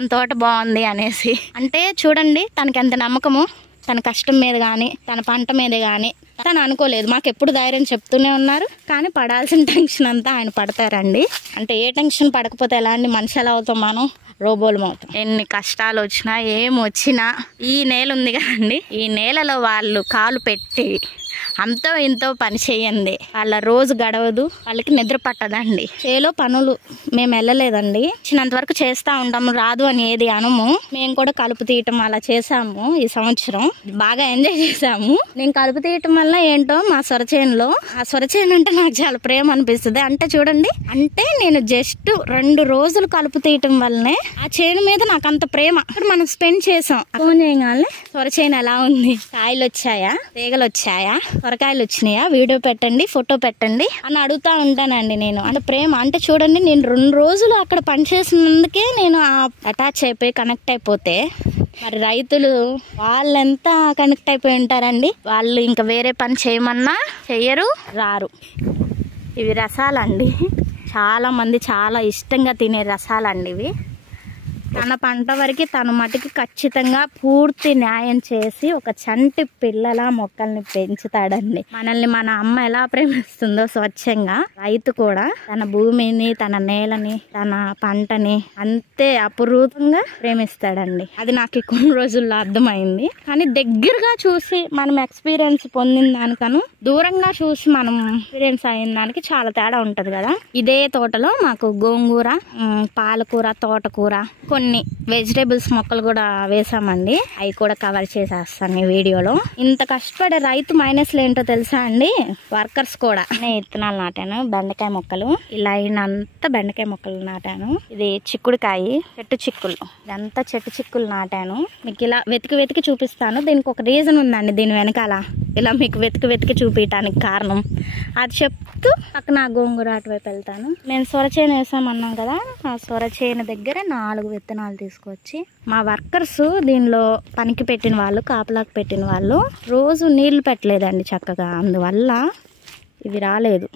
మన తోట బాగుంది అనేసి. అంటే చూడండి తనకి ఎంత నమ్మకము, తన కష్టం మీద కానీ తన పంట మీద కానీ తను అనుకోలేదు. మాకు ఎప్పుడు ధైర్యం చెప్తూనే ఉన్నారు, కానీ పడాల్సిన టెన్షన్ అంతా ఆయన పడతారండి. అంటే ఏ టెన్షన్ పడకపోతే ఎలాంటి మనిషి ఎలా అవుతాం మనం, రోబోలు అవుతాం. ఎన్ని కష్టాలు వచ్చినా ఏం వచ్చినా ఈ నేల ఉంది కదండి, ఈ నేలలో వాళ్ళు కాలు పెట్టి అంతో ఇంతో పని చేయండి వాళ్ళ రోజు గడవదు, వాళ్ళకి నిద్ర పట్టదండి. చేలో పనులు మేము వెళ్ళలేదండి, చిన్నంత వరకు చేస్తూ ఉంటాము, రాదు అని ఏది అనము. మేము కూడా కలుపు తీయటం అలా చేసాము. ఈ సంవత్సరం బాగా ఎంజాయ్ చేసాము. నేను కలుపు తీయటం వల్ల ఏంటో మా సొరచేనులో, ఆ సొరచేను అంటే నాకు చాలా ప్రేమ అనిపిస్తుంది. అంటే చూడండి, అంటే నేను జస్ట్ 2 రోజులు కలుపు తీయటం వల్లనే ఆ చేను మీద నాకు అంత ప్రేమ. అక్కడ మనం స్పెండ్ చేసాం. ఫోన్ చేయగానే సొరచేను ఎలా ఉంది, కాయలు వచ్చాయా, తీగలు వచ్చాయా, సొరకాయలు వచ్చినాయా, వీడియో పెట్టండి, ఫోటో పెట్టండి అని అడుగుతా ఉంటానండి నేను. అంటే ప్రేమ. అంటే చూడండి, నేను 2 రోజులు అక్కడ పనిచేసినందుకే నేను అటాచ్ అయిపోయి కనెక్ట్ అయిపోతే, మరి రైతులు వాళ్ళెంత కనెక్ట్ అయిపోయి ఉంటారండి. వాళ్ళు ఇంకా వేరే పని చేయమన్నా చెయ్యరు, రారు. ఇవి రసాలండి, చాలా మంది చాలా ఇష్టంగా తినే రసాలండి ఇవి. తన పంట వరకు తన మటుకి ఖచ్చితంగా పూర్తి న్యాయం చేసి ఒక చంటి పిల్లల మొక్కల్ని పెంచుతాడండి. మనల్ని మన అమ్మ ఎలా ప్రేమిస్తుందో స్వచ్ఛంగా రైతు కూడా తన భూమిని, తన నేలని, తన పంటని అంతే అపురూపంగా ప్రేమిస్తాడండి. అది నాకు కొన్ని రోజుల్లో అర్థమైంది. కానీ దగ్గరగా చూసి మనం ఎక్స్పీరియన్స్ పొందిన దానికను దూరంగా చూసి మనం ఎక్స్పీరియన్స్ అయిన దానికి చాలా తేడా ఉంటది కదా. ఇదే తోటలో మాకు గోంగూర, పాలకూర, తోటకూర, కొన్ని వెజిటేబుల్స్ మొక్కలు కూడా వేసామండి. అవి కూడా కవర్ చేసేస్తాను ఈ వీడియోలో. ఇంత కష్టపడే రైతు మైనస్లు ఏంటో తెలుసా అండి, వర్కర్స్ కూడా. నేను విత్తనాలు నాటాను, బెండకాయ మొక్కలు, ఇలా అయినంత బెండకాయ మొక్కలు నాటాను. ఇది చిక్కుడుకాయ, చెట్టు చిక్కులు, ఇదంతా చెట్టు చిక్కులు నాటాను. మీకు ఇలా వెతికి వెతికి చూపిస్తాను. దీనికి ఒక రీజన్ ఉందండి దీని వెనకాల, ఇలా మీకు వెతికి వెతికి చూపించడానికి కారణం అది చెప్తూ పక్కన గోంగూర అటువైపు వెళ్తాను. నేను సొరచేను వేసామన్నాం కదా, ఆ సొరచేను దగ్గర 4 విత్తనాలు తీసుకొచ్చి మా వర్కర్స్ దీనిలో పనికి పెట్టిన వాళ్ళు, కాపలాకు పెట్టిన వాళ్ళు రోజు నీళ్లు పెట్టలేదండి చక్కగా. అందువల్ల ఇవి రాలేదు.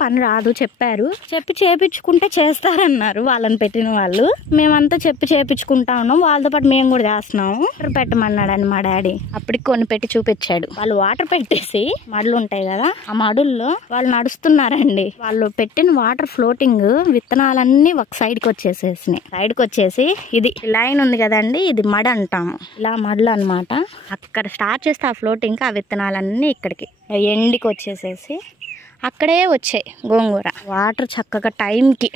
పని రాదు చెప్పారు, చెప్పి చేపించుకుంటే చేస్తారన్నారు వాళ్ళని పెట్టిన వాళ్ళు. మేమంతా చెప్పి చేపించుకుంటా ఉన్నాం, వాళ్ళతో పాటు మేము కూడా చేస్తున్నాము. వాటర్ పెట్టమన్నాడని మా డాడీ అప్పటికి కొన్ని పెట్టి చూపించాడు. వాళ్ళు వాటర్ పెట్టేసి మడులు ఉంటాయి కదా, ఆ మడుల్లో వాళ్ళు నడుస్తున్నారండి. వాళ్ళు పెట్టిన వాటర్ ఫ్లోటింగ్ విత్తనాలన్నీ ఒక సైడ్కి వచ్చేసేసినాయి. సైడ్కి వచ్చేసి ఇది లైన్ ఉంది కదండి, ఇది మడ అంటాము, ఇలా మడులు అనమాట. అక్కడ స్టార్ట్ చేస్తే ఆ ఫ్లోటింగ్ ఆ విత్తనాలన్నీ ఇక్కడికి ఎండికి వచ్చేసేసి అక్కడే వచ్చాయి గోంగూర. వాటర్ చక్కగా టైంకి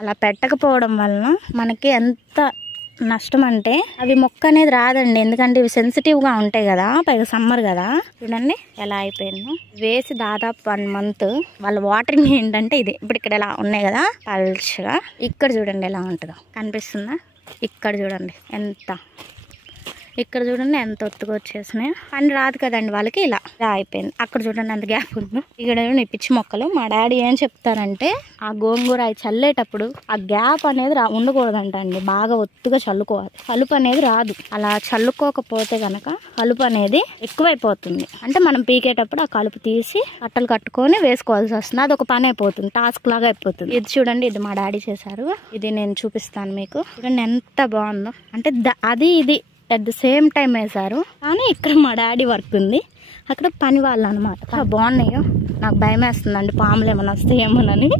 అలా పెట్టకపోవడం వలన మనకి ఎంత నష్టం అంటే, అవి మొక్క అనేది రాదండి. ఎందుకంటే ఇవి సెన్సిటివ్గా ఉంటాయి కదా, పైగా సమ్మర్ కదా. చూడండి ఎలా అయిపోయిందో. వేసి దాదాపు 1 month. వాళ్ళ వాటరింగ్ ఏంటంటే ఇది ఇప్పుడు ఇక్కడ ఎలా ఉన్నాయి కదా పల్చగా, ఇక్కడ చూడండి ఎలా ఉంటుందో కనిపిస్తుందా. ఇక్కడ చూడండి ఎంత, ఇక్కడ చూడండి ఎంత ఒత్తుగా వచ్చేసినాయి. పని రాదు కదండి వాళ్ళకి, ఇలా అయిపోయింది. అక్కడ చూడండి ఎంత గ్యాప్ ఉందో. ఇక్కడ పిచ్చి మొక్కలు. మా డాడీ ఏం చెప్తారంటే, ఆ గోంగూర చల్లేటప్పుడు ఆ గ్యాప్ అనేది ఉండకూడదంట అండి, బాగా ఒత్తుగా చల్లుకోవాలి. కలుపు అనేది రాదు. అలా చల్లుకోకపోతే గనక కలుపు అనేది ఎక్కువైపోతుంది. అంటే మనం పీకేటప్పుడు ఆ కలుపు తీసి కట్టలు కట్టుకొని వేసుకోవాల్సి వస్తుంది. అది ఒక పని అయిపోతుంది, టాస్క్ లాగా అయిపోతుంది. ఇది చూడండి, ఇది మా డాడీ చేశారు. ఇది నేను చూపిస్తాను మీకు. చూడండి ఎంత బాగుందో. అంటే అది ఇది అట్ ద సేమ్ టైం వేశారు. కానీ ఇక్కడ మా డాడీ వర్క్ ఉంది, అక్కడ పని వాళ్ళు అనమాట. బాగున్నాయో, నాకు భయం వేస్తుందండి పాములు ఏమైనా వస్తాయేమోనని.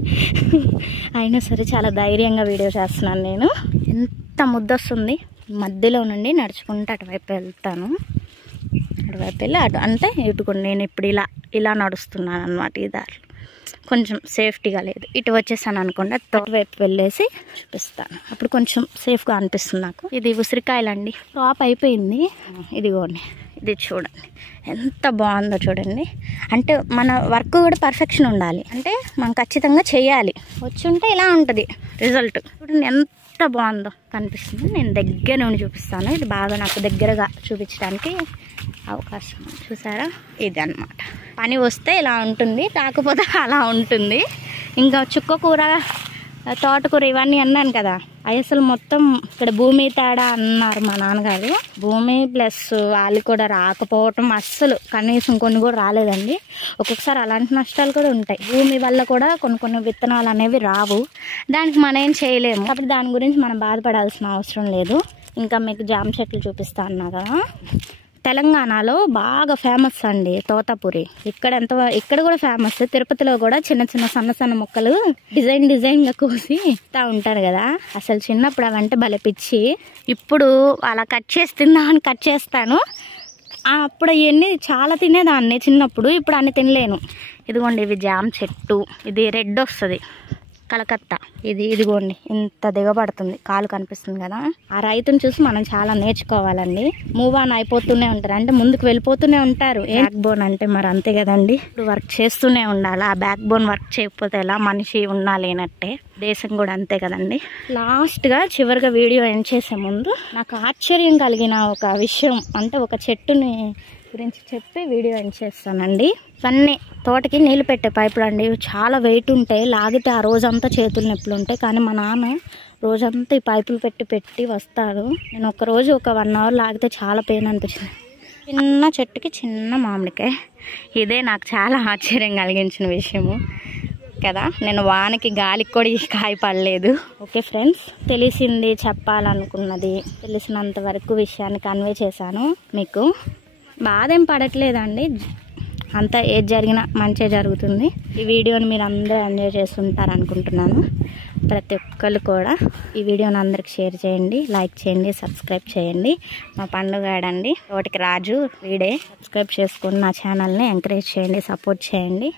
అయినా సరే చాలా ధైర్యంగా వీడియో చేస్తున్నాను నేను. ఎంత ముద్దొస్తుంది. మధ్యలో నుండి నడుచుకుంటూ అటువైపు వెళ్తాను. అటువైపు వెళ్ళి అంటే ఇటుకుండా నేను ఇప్పుడు ఇలా నడుస్తున్నాను అనమాట. ఈ దారి కొంచెం సేఫ్టీగా లేదు. ఇటు వచ్చేసాను అనుకోండి, తోటవైపు వెళ్ళేసి చూపిస్తాను. అప్పుడు కొంచెం సేఫ్గా అనిపిస్తుంది నాకు. ఇది ఉసిరికాయలండి, క్రాప్ అయిపోయింది. ఇదిగోండి, ఇది చూడండి ఎంత బాగుందో చూడండి. అంటే మన వర్క్ కూడా పర్ఫెక్షన్ ఉండాలి, అంటే మనం ఖచ్చితంగా చేయాలి. వచ్చి ఉంటే ఇలా ఉంటుంది రిజల్ట్. చూడండి ఎంత బాగుందో కనిపిస్తుంది. నేను దగ్గర నుండి చూపిస్తాను. ఇది బాగా నాకు దగ్గరగా చూపించడానికి అవకాశం. చూసారా, ఇది అన్నమాట. పని వస్తే ఇలా ఉంటుంది, కాకపోతే అలా ఉంటుంది. ఇంకా చుక్క కూర తోటకూర ఇవన్నీ అన్నాను కదా, అవి అసలు మొత్తం ఇక్కడ భూమి తేడా అన్నారు మా నాన్నగారు. భూమి ప్లస్ వాళ్ళు కూడా రాకపోవటం, అస్సలు కనీసం కొన్ని కూడా రాలేదండి. ఒక్కొక్కసారి అలాంటి నష్టాలు కూడా ఉంటాయి. భూమి వల్ల కూడా కొన్ని విత్తనాలు అనేవి రావు, దానికి మనం ఏం చేయలేము. కాబట్టి దాని గురించి మనం బాధపడాల్సిన అవసరం లేదు. ఇంకా మీకు జామ చెట్లు చూపిస్తా అన్నా కదా, తెలంగాణలో బాగా ఫేమస్ అండి తోతాపురి. ఇక్కడ కూడా ఫేమస్. తిరుపతిలో కూడా చిన్న సన్న మొక్కలు డిజైన్ గా కోసి ఇస్తా ఉంటారు కదా. అసలు చిన్నప్పుడు అవంటే బలపిచ్చి, ఇప్పుడు అలా కట్ చేసి తిందామని కట్ చేస్తాను. అప్పుడు అవన్నీ చాలా తినేదాన్ని చిన్నప్పుడు, ఇప్పుడు అన్ని తినలేను. ఇదిగోండి ఇవి జామ చెట్టు, ఇది రెడ్ వస్తుంది కలకత్తా. ఇదిగోండి ఇంత దిగబడుతుంది, కాలు కనిపిస్తుంది కదా. ఆ రైతుని చూసి మనం చాలా నేర్చుకోవాలండి. మూవ్ ఆన్ అయిపోతూనే ఉంటారు, అంటే ముందుకు వెళ్ళిపోతూనే ఉంటారు. బ్యాక్ బోన్ అంటే మరి అంతే కదండి, ఇప్పుడు వర్క్ చేస్తూనే ఉండాలి. ఆ బ్యాక్ బోన్ వర్క్ చేయకపోతే ఎలా, మనిషి లేనట్టే దేశం కూడా అంతే కదండి. లాస్ట్ గా చివరిగా వీడియో ఎండ్ చేసే ముందు నాకు ఆశ్చర్యం కలిగిన ఒక విషయం, అంటే ఒక చెట్టుని గురించి చెప్పి వీడియో ఎండ్ చేస్తానండి. ఇవన్నీ తోటకి నీళ్ళు పెట్టే పైపులు అండి. చాలా వెయిట్ ఉంటాయి, లాగితే ఆ రోజంతా చేతులు నొప్పులు ఉంటాయి. కానీ మా నాన్న రోజంతా ఈ పైపులు పెట్టి వస్తారు. నేను ఒక 1 అవర్ లాగితే చాలా పెయిన్ అనిపించింది. చిన్న చెట్టుకి చిన్న మామిడికాయ, ఇదే నాకు చాలా ఆశ్చర్యం కలిగించిన విషయము కదా. నేను వానకి గాలికి కూడా ఈ కాయ పడలేదు. ఓకే ఫ్రెండ్స్, తెలిసింది చెప్పాలనుకున్నది తెలిసినంత వరకు విషయాన్ని కన్వే చేశాను మీకు. బాధ ఏం పడట్లేదండి, అంతా ఏది జరిగినా మంచిగా జరుగుతుంది. ఈ వీడియోని మీరు అందరూ ఎంజాయ్ చేస్తుంటారు అనుకుంటున్నాను. ప్రతి ఒక్కరు కూడా ఈ వీడియోని అందరికి షేర్ చేయండి, లైక్ చేయండి, సబ్స్క్రైబ్ చేయండి. మా పండుగాడండి తోటికి రాజు వీడే. సబ్స్క్రైబ్ చేసుకుని నా ఛానల్ని ఎంకరేజ్ చేయండి, సపోర్ట్ చేయండి.